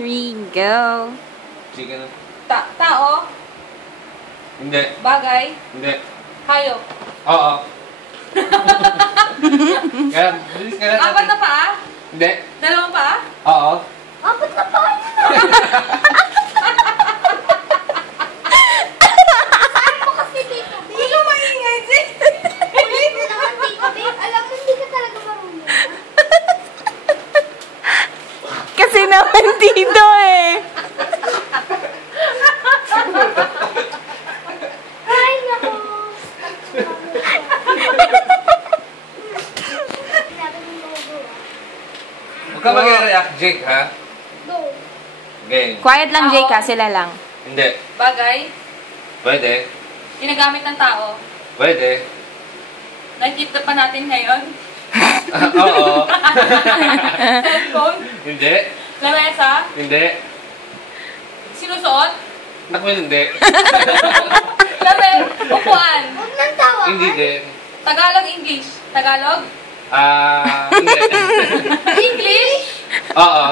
3, go. Chicken. Tao? Hindi. Bagay? Hindi. Hayop? Oo. Kaya, bilis ka na. Apat na paa? Hindi. Dalawang paa? Oo. Apat na paa? Saan mo kasi dito, babe? Hindi ka maingay, Jay. Ulit mo naman dito, babe. Alam mo, hindi ka talaga marunong. Kasi naman dito eh. Ay, naku. Huwag ka mag-react, Jake, ha? Go. Game. Quiet lang, Jake, ha? Sila lang. Hindi. Bagay? Pwede. Ginagamit ng tao? Pwede. Nakikita pa natin ngayon? Oo. Cellphone? Hindi. Lamesa? Hindi. Sinusuot? Naku, hindi. Upuan? Huwag nang tawa. Hindi din. Tagalog, English? Tagalog? Hindi. English? Oo.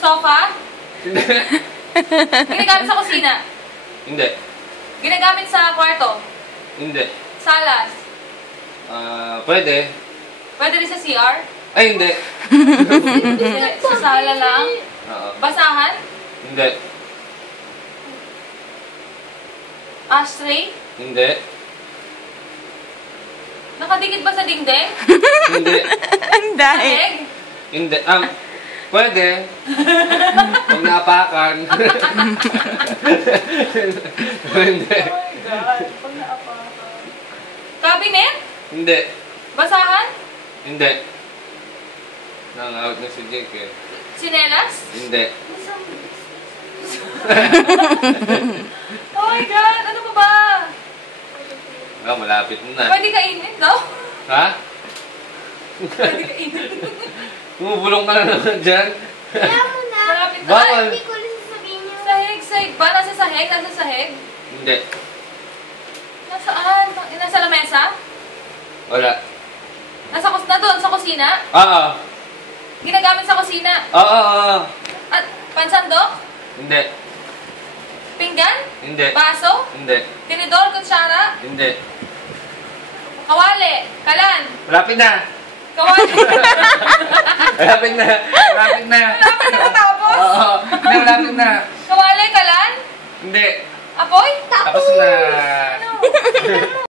Sofa? Hindi. Ginagamit sa kusina? Hindi. Ginagamit sa kwarto? Hindi. Salas? Pwede. Pwede rin sa CR? Ay, hindi. Sa sala lang? Oo. Basahan? Hindi. Ashtray? Hindi. Nakadikit ba sa dingding? Hindi. Ang dahil. Sahig? Hindi. Pwede. Huwag naapakan. Hindi. Oh my God. Pag naapakan. Cabinet? Hindi. Basahan? Hindi. Nang-out na si Jake eh. Sinelas? Hindi. Oh my God! Ano pa ba? Malapit na. Pwede kainin, no? Ha? Pwede kainin. Bumubulong ka na naman dyan. Kaya mo na. Malapit na. Bawal. Ay, hindi ko rin sasabihin niyo. Sahig, sahig ba? Nasa sahig? Nasa sahig? Hindi. Nasaan? Nasa lamesa? Wala. Na doon sa kusina? Oo. Ginagamit sa kusina? Oo. At pansandok? Hindi. Pinggan? Hindi. Baso? Hindi. Tinidor? Kutsara? Hindi. Kawali? Kalan? Malapit na. Kawali? Malapit na. Malapit na. Malapit na matapos? Oo. Malapit na. Kawali? Kalan? Hindi. Apoy? Tapos na.